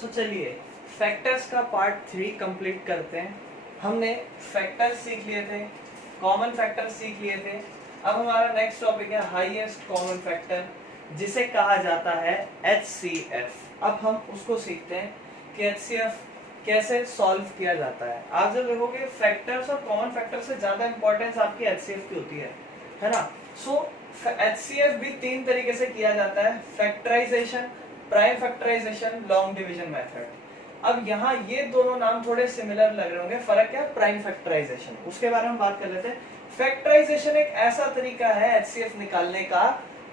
सो चलिए फैक्टर्स का part 3 complete करते हैं। हमने फैक्टर्स सीख लिए थे, कॉमन फैक्टर सीख लिए थे। अब हमारा नेक्स्ट टॉपिक है हाईएस्ट कॉमन फैक्टर, जिसे कहा जाता है HCF। अब हम उसको सीखते हैं कि HCF कैसे सॉल्व किया जाता है। आप जब देखोगे फैक्टर्स और कॉमन फैक्टर से ज्यादा इंपॉर्टेंस आपकी HCF की होती है ना। सो HCF भी 3 तरीके से किया जाता है, factorization, prime factorization, long division method. अब यहाँ ये दोनों नाम थोड़े सिमिलर लग रहे होंगे, फर्क क्या है? प्राइम फैक्टराइजेशन, उसके बारे में बात कर लेते हैं। फैक्टराइजेशन एक ऐसा तरीका है HCF निकालने का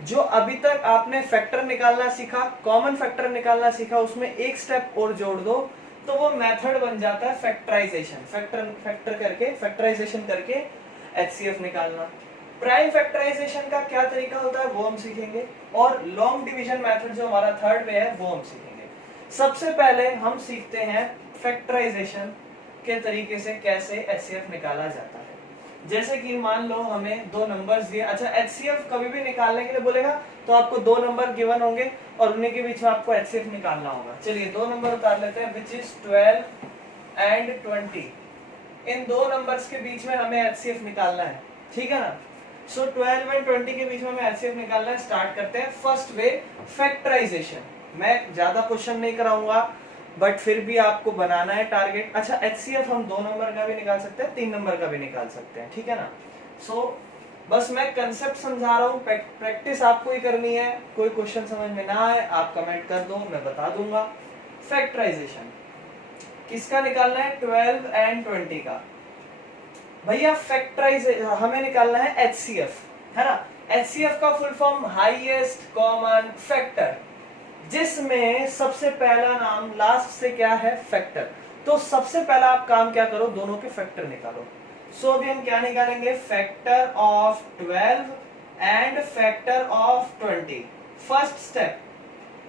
जो अभी तक आपने फैक्टर निकालना सीखा, कॉमन फैक्टर निकालना सीखा, उसमें एक स्टेप और जोड़ दो तो वो मेथड बन जाता है फैक्टराइजेशन। फैक्टराइजेशन करके HCF निकालना। प्राइम फैक्टराइजेशन का क्या तरीका होता है वो हम सीखेंगे, और लॉन्ग डिवीजन मेथड जो हमारा थर्ड पे है वो हम सीखेंगे। सबसे पहले हम सीखते हैं फैक्टराइजेशन के तरीके से कैसे HCF निकाला जाता है। जैसे कि मान लो हमें दो नंबर्स दिए। अच्छा, HCF कभी भी निकालने के लिए बोलेगा तो आपको दो नंबर गिवन होंगे और उन्हीं के बीच में आपको HCF निकालना होगा। चलिए दो नंबर उतार लेते हैं, विच इज 12 एंड 20। इन दो नंबर्स के बीच में हमें HCF निकालना है, ठीक है ना। सो 12 एंड 20 के बीच में हमें HCF निकालना है। स्टार्ट करते हैं फर्स्ट वे, फैक्टराइजेशन। मैं ज्यादा क्वेश्चन नहीं कराऊंगा, बट फिर भी आपको बनाना है टारगेट। अच्छा, HCF हम दो नंबर का भी निकाल सकते हैं, 3 नंबर का भी निकाल सकते हैं, ठीक है ना। सो बस मैं कंसेप्ट समझा रहा हूँ, प्रैक्टिस आपको ही करनी है। कोई क्वेश्चन समझ में ना आए आप कमेंट कर दो, मैं बता दूंगा। फैक्टराइजेशन किसका निकालना है? 12 एंड 20 का। भैया फैक्टराइजेशन हमें निकालना है HCF, है ना। HCF का full form highest common factor, जिसमें सबसे पहला नाम लास्ट से क्या है? फैक्टर। तो सबसे पहला आप काम क्या करो, दोनों के फैक्टर निकालो। सो अभी हम क्या निकालेंगे? Factor of 12 and factor of 20। First step,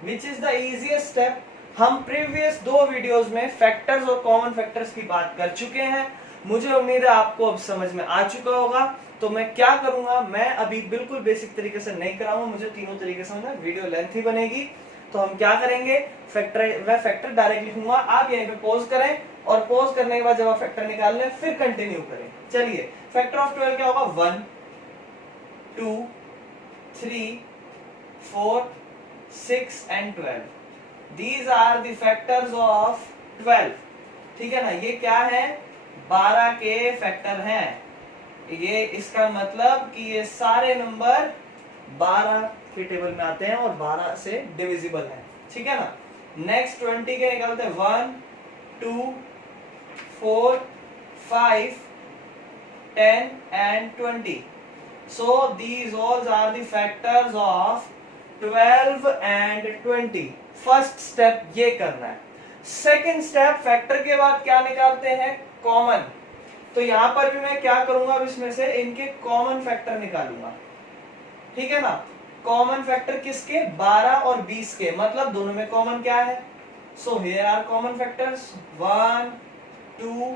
which is the easiest step. हम प्रीवियस दो वीडियोस में फैक्टर्स और कॉमन फैक्टर्स की बात कर चुके हैं। मुझे उम्मीद है आपको अब समझ में आ चुका होगा। तो मैं क्या करूंगा, मैं अभी बिल्कुल बेसिक तरीके से नहीं कराऊंगा, मुझे तीनों तरीके से समझना, वीडियो लेंथी बनेगी। तो हम क्या करेंगे, मैं फैक्टर डायरेक्ट लिखूंगा, आप यहीं पे पॉज करें और पॉज करने के बाद जब आप फैक्टर निकाल लें फिर कंटिन्यू करें। चलिए, फैक्टर ऑफ 12 क्या होगा? 1 2 3 4 6 and 12। These are the factors of 12, ठीक है ना। ये क्या है? 12 के फैक्टर हैं। ये इसका मतलब कि ये सारे नंबर 12 के टेबल में आते हैं और 12 से डिविजिबल है, ठीक है ना। नेक्स्ट 20 के निकालते हैं, 1 2 4 5 10 and 20। So these all are the factors of 12 and 20। First step ये करना है। सेकेंड स्टेप, फैक्टर के बाद क्या निकालते हैं? कॉमन। तो यहां पर भी मैं क्या करूंगा, अब इसमें से इनके कॉमन फैक्टर निकालूंगा, ठीक है ना। कॉमन फैक्टर किसके? 12 और 20 के, मतलब दोनों में कॉमन क्या है? So here are common factors 1 2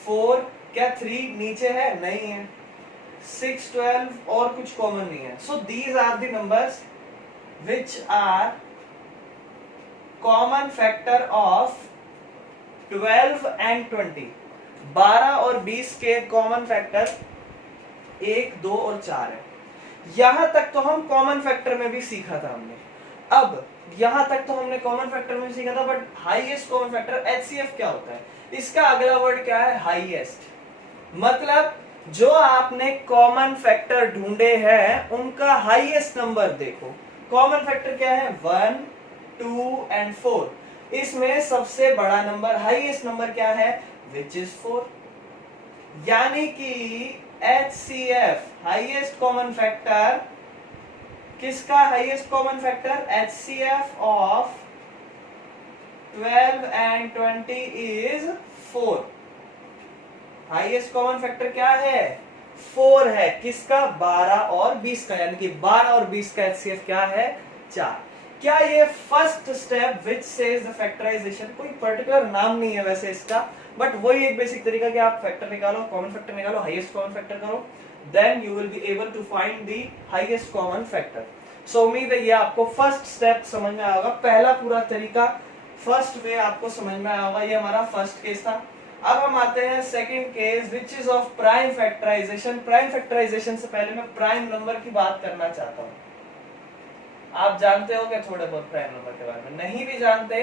4, क्या 3 नीचे है? नहीं है। 6 12 और कुछ कॉमन नहीं है। So these are the numbers which are common factor of 12 and 20। 12 और 20 के कॉमन फैक्टर 1 2 और 4 है। यहां तक तो हम कॉमन फैक्टर में भी सीखा था हमने। अब यहां तक तो हमने कॉमन फैक्टर में सीखा था, but highest common factor HCF क्या होता है? इसका अगला वर्ड क्या है? हाईएस्ट। मतलब जो आपने कॉमन फैक्टर ढूंढे हैं उनका हाईएस्ट नंबर देखो। कॉमन फैक्टर क्या है? 1 2 एंड 4। इसमें सबसे बड़ा नंबर, हाईएस्ट नंबर क्या है? Which is 4। यानी कि HCF हाईएस्ट कॉमन फैक्टर, किसका highest common factor? HCF of 12 and 20 is 4। Highest common factor क्या है? 4 है। किसका? 12 और 20 का, यानी कि 12 और 20 का HCF क्या है? 4। क्या ये first step which says the factorization? कोई पर्टिकुलर नाम नहीं है वैसे इसका, बट वही एक बेसिक तरीका कि आप फैक्टर निकालो, कॉमन फैक्टर निकालो, हाईएस्ट कॉमन फैक्टर करो, then you will be able to find the highest common factor. So उम्मीद है ये आपको फर्स्ट स्टेप समझ में आया होगा, पहला पूरा तरीका, फर्स्ट वे आपको समझ में आया होगा। ये हमारा फर्स्ट केस था। अब हम आते हैं second case, which is of prime factorization. Prime factorization से पहले मैं प्राइम नंबर की बात करना चाहता हूँ। आप जानते हो क्या थोड़े बहुत प्राइम नंबर के बारे में? नहीं भी जानते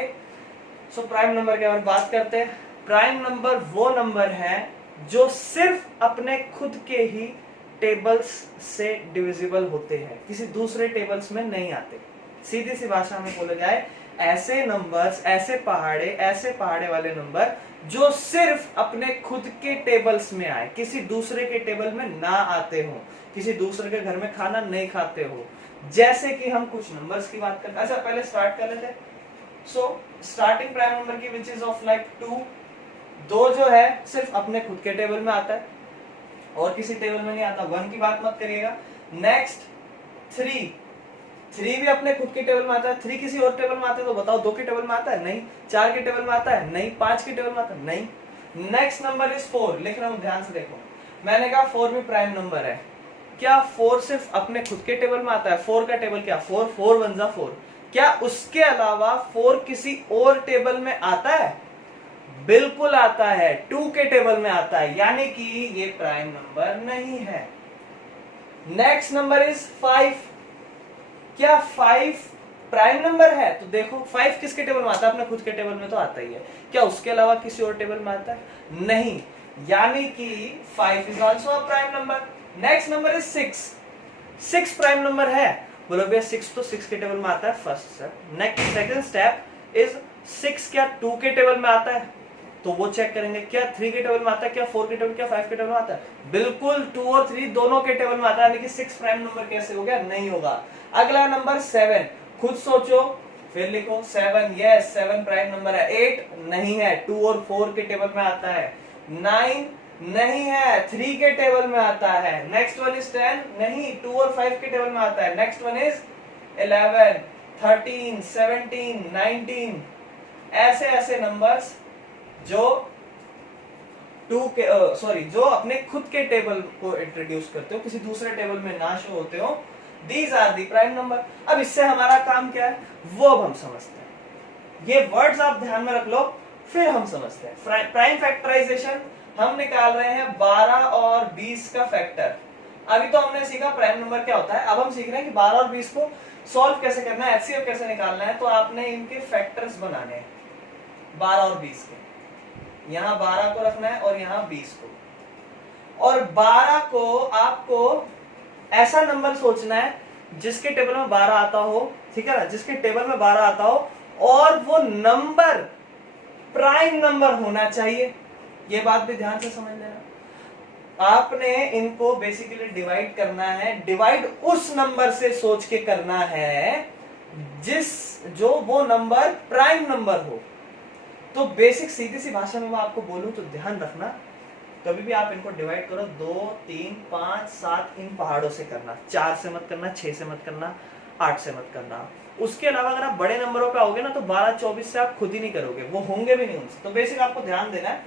सो प्राइम नंबर के बारे में बात करते हैं। प्राइम नंबर वो नंबर है जो सिर्फ अपने खुद के ही टेबल्स से डिविजिबल होते हैं, किसी दूसरे टेबल्स में नहीं आते। सीधी सी भाषा में बोला जाए, ऐसे नंबर्स, ऐसे पहाड़े वाले नंबर जो सिर्फ अपने खुद के टेबल्स में आए, किसी दूसरे के टेबल में ना आते हो, किसी दूसरे के घर में खाना नहीं खाते हो। जैसे कि हम कुछ नंबर्स की बात करते हैं। अच्छा पहले स्टार्ट कर लेते हैं। सो स्टार्टिंग प्राइम नंबर की विच इज ऑफ लाइक 2, 2 जो है सिर्फ अपने खुद के टेबल में आता है और किसी टेबल में नहीं आता। 1 की बात मत करिएगा। नेक्स्ट 3, 3 भी अपने खुद के टेबल में आता है। 3 किसी और टेबल में आता है तो बताओ, 2 के टेबल में आता है? नहीं। 4 के टेबल में आता है? नहीं। 5 के टेबल में आता है? नहीं। नेक्स्ट नंबर इज 4, लिख रहा हूं ध्यान से देखो। मैंने कहा 4 भी प्राइम नंबर है। क्या 4 सिर्फ अपने खुद के टेबल में आता है? 4 का टेबल क्या? 4, 4 1 जा 4। क्या उसके अलावा 4 किसी और टेबल में आता है? बिल्कुल आता है, 2 के टेबल में आता है, यानी कि ये प्राइम नंबर नहीं है। Next number is 5। क्या 5 प्राइम नंबर है? तो देखो 5 किसके टेबल में आता है? अपने खुद के टेबल में तो आता ही है। क्या उसके अलावा किसी और टेबल में आता है? नहीं, यानी कि 5 is also a prime number. Next number is 6। 6 prime number है? बोलो भैया 6 तो 6 के टेबल में आता है, first step. Next second step is 6 क्या 2 के टेबल में आता है? तो वो चेक करेंगे। क्या 3 के टेबल में आता है? क्या 4 के टेबल, क्या 5 के टेबल में आता है? बिल्कुल 2 और 3 दोनों के टेबल में आता है, यानी कि 6 प्राइम नंबर कैसे हो गया? नहीं होगा। अगला नंबर 7, खुद सोचो फिर लिखो। 7, यस 7 प्राइम नंबर है। 8 नहीं है, 2 और 4 के टेबल में आता है। 9 नहीं है, 3 के टेबल में आता है। नेक्स्ट वन इज 10 नहीं, 2 और 5 के टेबल में आता है। Next one is 11, 13, 17, 19। ऐसे ऐसे नंबर्स जो जो अपने खुद के टेबल को इंट्रोड्यूस करते हो, किसी दूसरे टेबल में ना शो होते हो, these are the prime number. अब इससे हमारा काम क्या है वो अब हम समझते हैं। ये वर्ड्स आप ध्यान में रख लो, फिर हम समझते हैं। प्राइम फैक्टराइजेशन हम निकाल रहे हैं 12 और 20 का फैक्टर। अभी तो हमने सीखा प्राइम नंबर क्या होता है, अब हम सीख रहे हैं कि 12 और 20 को सॉल्व कैसे करना है, एचसीएफ कैसे निकालना है। तो आपने इनके फैक्टर्स बनाने हैं 12 और 20 के। यहां 12 को रखना है और यहां 20 को। और 12 को आपको ऐसा नंबर सोचना है जिसके टेबल में 12 आता हो, ठीक है ना, जिसके टेबल में 12 आता हो और वो नंबर प्राइम नंबर होना चाहिए। ये बात भी ध्यान से समझ लेना। आपने इनको बेसिकली डिवाइड करना है। डिवाइड उस नंबर से सोच के करना है जो वो नंबर प्राइम नंबर हो। तो बेसिक सीधी सी भाषा में मैं आपको बोलूं तो ध्यान रखना, कभी भी आप इनको डिवाइड करो 2, 3, 5, 7 इन पहाड़ों से करना। 4 से मत करना, 6 से मत करना, 8 से मत करना। उसके अलावा अगर आप बड़े नंबरों पे आओगे ना तो 12, 24 से आप खुद ही नहीं करोगे, वो होंगे भी नहीं उनसे। तो बेसिक आपको ध्यान देना है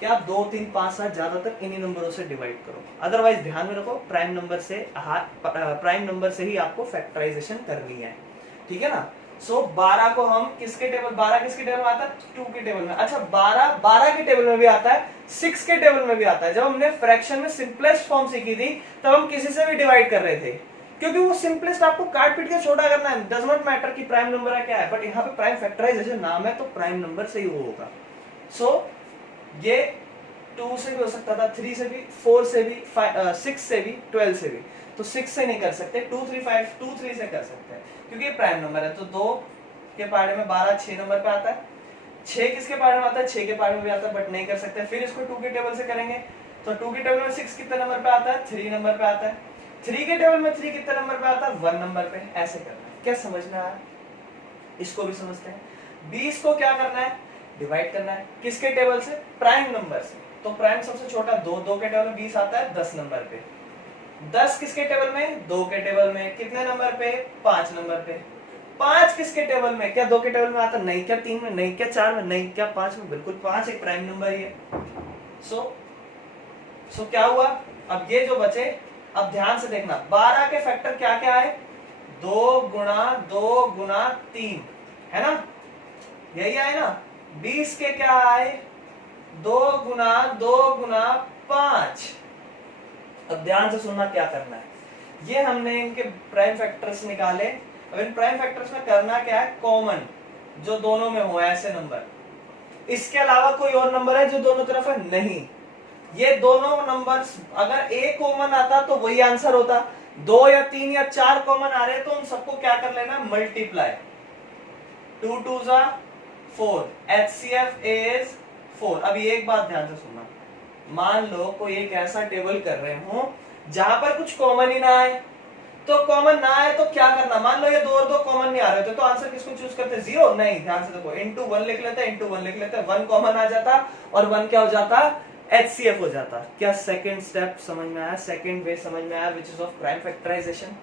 कि आप 2, 3, 5, 7 ज्यादातर इन्हीं नंबरों से डिवाइड करो। अदरवाइज ध्यान में रखो प्राइम नंबर से ही आपको फैक्टराइजेशन करनी है, ठीक है ना। सो 12 को हम किसके टेबल, 12 किसके टेबल में आता है? 2 के टेबल में। अच्छा 12 के टेबल में भी आता है, 6 के टेबल में भी आता है। जब हमने फ्रैक्शन में सिंपलेस्ट फॉर्म सीखी थी तब हम किसी से भी डिवाइड कर रहे थे, क्योंकि वो सिंपलेस्ट आपको काट पीट के छोटा करना है, डज नॉट मैटर कि प्राइम नंबर है क्या है। बट यहाँ पे प्राइम फैक्टराइजेशन नाम है तो प्राइम नंबर से ही वो होगा। सो ये 2 से भी हो सकता था, 3 से भी, 4 से भी, 6 से भी, 12 से भी। तो 6 से नहीं कर सकते, 2, 3, 5, 2, 3 से कर सकते हैं क्योंकि ये प्राइम नंबर है। तो 2 के पहाड़े में 12 6 नंबर पे आता है। 6 किसके पहाड़े में आता है? 6 के पहाड़े में भी आता है, बट नहीं कर सकते। फिर इसको 2 के टेबल से करेंगे तो 2 के टेबल में 6 कितने नंबर पे आता है? 3 नंबर पे आता है। 3 के टेबल में 3 कितने नंबर पे आता है? 1 नंबर पे। ऐसे करना है। क्या समझ में आया? इसको भी समझते हैं। 20 को क्या करना है? डिवाइड करना है। किसके टेबल से? प्राइम नंबर से। तो प्राइम सबसे छोटा 2 के टेबल में 20 आता है 10 नंबर पे। 10 किसके टेबल में? 2 के टेबल में। कितने नंबर पे? 5 नंबर पे। 5 किसके टेबल में? क्या 2 के टेबल में आता? नहीं। क्या 3 में? नहीं। क्या 4 में? नहीं। क्या 5 में? बिल्कुल 5 एक प्राइम नंबर ही है। सो क्या हुआ? अब ये जो बचे, अब ध्यान से देखना, 12 के फैक्टर क्या क्या है? 2 गुना 3 है ना, यही आए ना। 20 के क्या आए 2 गुना 5। अब ध्यान से सुनना क्या करना है, ये हमने इनके प्राइम फैक्टर्स निकाले। अब इन प्राइम फैक्टर्स में करना क्या है, कॉमन जो दोनों में हो ऐसे नंबर, इसके अलावा कोई और नंबर है जो दोनों तरफ है, नहीं। ये दोनों नंबर्स अगर एक कॉमन आता तो वही आंसर होता, 2 या 3 या 4 कॉमन आ रहे तो उन सबको क्या कर लेना, मल्टीप्लाई। 2 2 जा 4, HCF is 4। अभी एक बात ध्यान से सुनना, मान लो कोई एक ऐसा टेबल कर रहे हो जहां पर कुछ कॉमन ही ना आए, तो कॉमन ना आए तो क्या करना, मान लो ये 2 और 2 कॉमन नहीं आ रहे थे तो आंसर किसको चूज करते, 0? नहीं, ध्यान से देखो, इनटू 1 लिख लेते, इनटू 1 लिख लेते, 1 कॉमन आ जाता और 1 क्या हो जाता, HCF हो जाता। क्या सेकंड स्टेप समझ में आया, सेकंड वे समझ में आया, which is of prime factorization.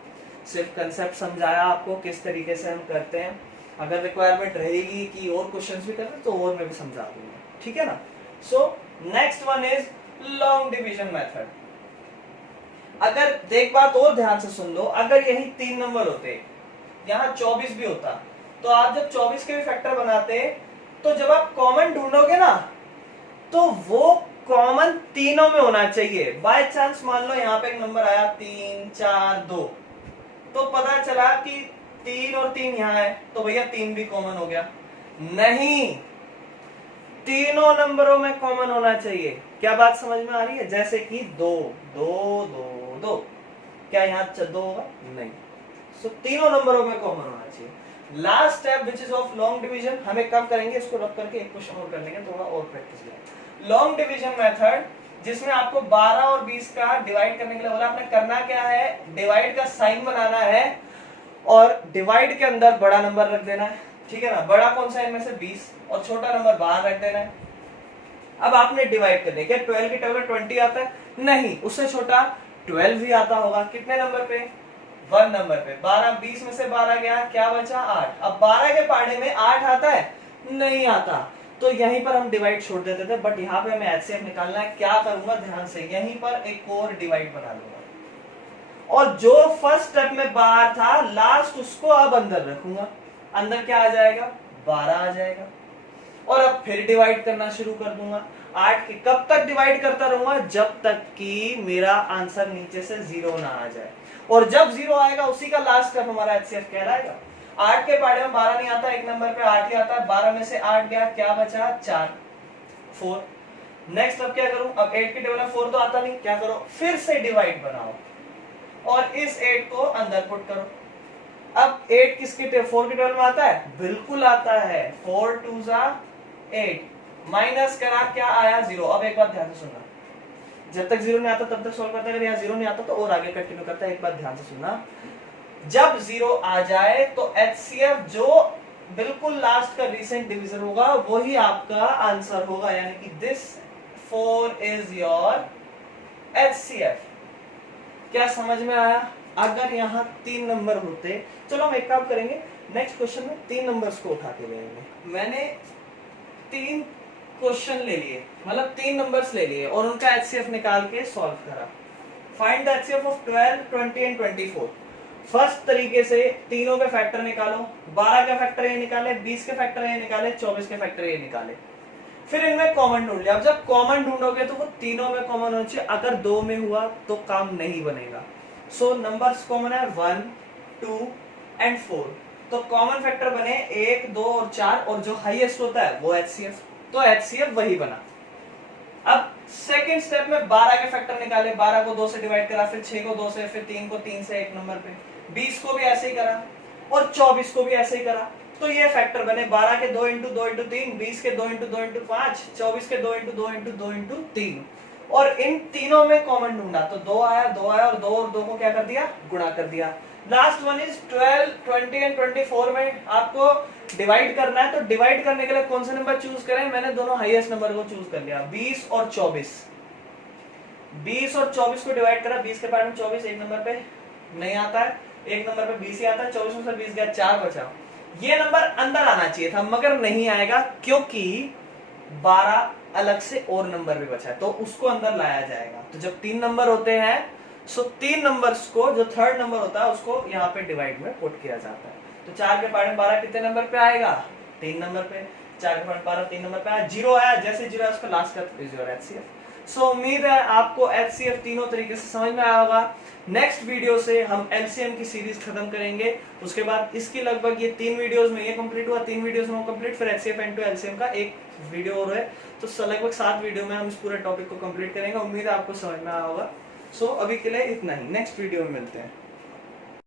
सिर्फ कंसेप्ट समझाया आपको किस तरीके से हम करते हैं, अगर रिक्वायरमेंट रहेगी कि और क्वेश्चंस भी करते तो और मैं भी समझा दूंगा, ठीक है ना। So next one is long division method. अगर देख बात और ध्यान से सुन लो, अगर यही 3 नंबर होते, यहाँ 24 भी होता, तो आप जब 24 के भी फैक्टर बनाते तो जब आप कॉमन ढूंढोगे ना तो वो कॉमन तीनों में होना चाहिए। बाय चांस मान लो यहाँ पे एक नंबर आया 3 4 2, तो पता चला कि 3 और 3 यहाँ है तो भैया 3 भी कॉमन हो गया, नहीं, तीनों नंबरों में कॉमन होना चाहिए। क्या बात समझ में आ रही है, जैसे कि 2 2 2 2, क्या यहाँ 2 होगा, नहीं। सो तीनों नंबरों में कॉमन होना चाहिए। Last step which is of long division, हम एक काम करेंगे, इसको रख करके एक क्वेश्चन और कर लेंगे, थोड़ा और प्रैक्टिस करेंगे। लॉन्ग डिवीजन मेथड जिसमें आपको 12 और 20 का डिवाइड करने के लिए बोला, आपने करना क्या है, डिवाइड का साइन बनाना है और डिवाइड के अंदर बड़ा नंबर रख देना है, ठीक है ना। बड़ा कौन सा है इनमें से, 20, और छोटा नंबर बाहर रख देना है। अब आपने डिवाइड करने के 12 की टेबल में 20 आता है, नहीं, उससे छोटा 12 भी आता होगा, कितने नंबर पे, 1 नंबर पे। 12 20 में से 12 गया, क्या बचा, 8। अब 12 के पाड़े में 8 आता है, नहीं आता, तो यहीं पर हम डिवाइड छोड़ देते थे, बट यहाँ पे हमें HCF निकालना है। क्या करूंगा, ध्यान से, यहीं पर एक और डिवाइड बना लूंगा और जो फर्स्ट स्टेप में बाहर था लास्ट उसको अब अंदर रखूंगा, अंदर क्या आ जाएगा, 12 आ जाएगा। और अब फिर डिवाइड करना शुरू कर दूंगा। 8 के कब तक डिवाइड करता रहूंगा, जब तक कि मेरा आंसर नीचे से 0 ना आ जाए, और जब 0 आएगा उसी का लास्ट स्टेप हमारा HCF कहलाएगा। 8 के पाड़े में 12 नहीं आता, एक नंबर पे 8 ही आता है, 12 में से 8 गया, क्या बचा, 4 4। नेक्स्ट अब क्या करूं, अब 8 की टेबल में 4 तो आता नहीं, क्या करो, फिर से डिवाइड बनाओ और इस 8 को अंदर पुट करो। अब 8 किसके 4 के टेबल में आता है, बिल्कुल आता है, 4 2 जा 8, माइनस करा, क्या आया, 0। अब एक बात ध्यान से सुनना, जब तक 0 नहीं आता तब तक सॉल्व करता है, अगर यहाँ 0 नहीं आता तो और आगे कंटिन्यू करता है। एक बात ध्यान से सुनना, जब 0 आ जाए तो HCF जो बिल्कुल लास्ट का रिसेंट डिवीजन होगा वही आपका आंसर होगा, यानी कि दिस 4 इज योर HCF। क्या समझ में आया। अगर यहाँ 3 नंबर होते, चलो हम एक काम करेंगे, नेक्स्ट क्वेश्चन में 3 नंबर्स को उठा के लेंगे। मैंने 3 क्वेश्चन ले लिए, मतलब 3 नंबर्स ले लिए और उनका HCF निकाल के सॉल्व करा। Find the HCF of 12 20 and 24। First तरीके से तीनों के फैक्टर निकालो, 12 के फैक्टर ये निकाले, 20 के फैक्टर ये निकाले, 24 के फैक्टर ये निकाले, फिर इनमें कॉमन ढूंढ लिया। अब जब कॉमन ढूंढोगे तो वो तीनों में कॉमन होना चाहिए, अगर 2 में हुआ तो काम नहीं बनेगा। सो नंबर्स कॉमन है 1 2 एंड 4, तो कॉमन फैक्टर बने 1 2 और 4, और जो हाईएस्ट होता है वो HCF, तो HCF वही बना। अब सेकंड स्टेप में 12 के फैक्टर निकाले, 12 को 2 से डिवाइड करा, फिर 6 को 2 से, फिर 3 को 3 से एक नंबर पे, 20 को भी ऐसे ही करा और 24 को भी ऐसे ही करा, तो ये फैक्टर बने 12 के 2 इंटू 2 इंटू 3, 20 के 2 इंटू 2 इंटू 5, 24 के 2 इंटू 2 इंटू 2 इंटू 3, और इन तीनों में कॉमन ढूंढा तो 2 आया, 2 आया, और 2 और 2 को क्या कर दिया, गुणा कर दिया। लास्ट वन इज 12 20 एंड 24 में आपको डिवाइड करना है, तो डिवाइड करने के लिए कौन सा नंबर चूज करें, मैंने दोनों हाईएस्ट नंबर को चूज कर लिया, 20 और 24। 20 और 24 को डिवाइड करा, 20 के पार्ट में 24 एक नंबर पे नहीं आता है, एक नंबर पे 20 ही आता है, 24 में से 20 गया, 4 बचा। ये नंबर अंदर आना चाहिए था मगर नहीं आएगा, क्योंकि 12 अलग से और नंबर भी बचा है तो उसको अंदर लाया जाएगा। तो जब 3 नंबर होते हैं सो 3 नंबर्स को जो थर्ड नंबर होता है उसको यहाँ पे डिवाइड में पुट किया जाता है। तो 4 के पार्ट में 12 कितने नंबर पे आएगा? 3 नंबर पे। 4 के पार्ट में 12 3 नंबर पे आया, 0 आया, जैसे 0 है उसका लास्ट का 0 HCF। सो उम्मीद है आपको HCF तीनों तरीके से समझ में आया होगा। नेक्स्ट वीडियो से हम LCM की सीरीज खत्म करेंगे, उसके बाद इसकी लगभग ये 3 वीडियोस में ये कंप्लीट हुआ, 3 वीडियोस में वो कंप्लीट, फिर HCF इनटू LCM का एक वीडियो और है। तो लगभग 7 वीडियो में हम इस पूरे टॉपिक को कंप्लीट करेंगे। उम्मीद है आपको समझ में आया होगा। सो अभी के लिए इतना ही, नेक्स्ट वीडियो में मिलते हैं।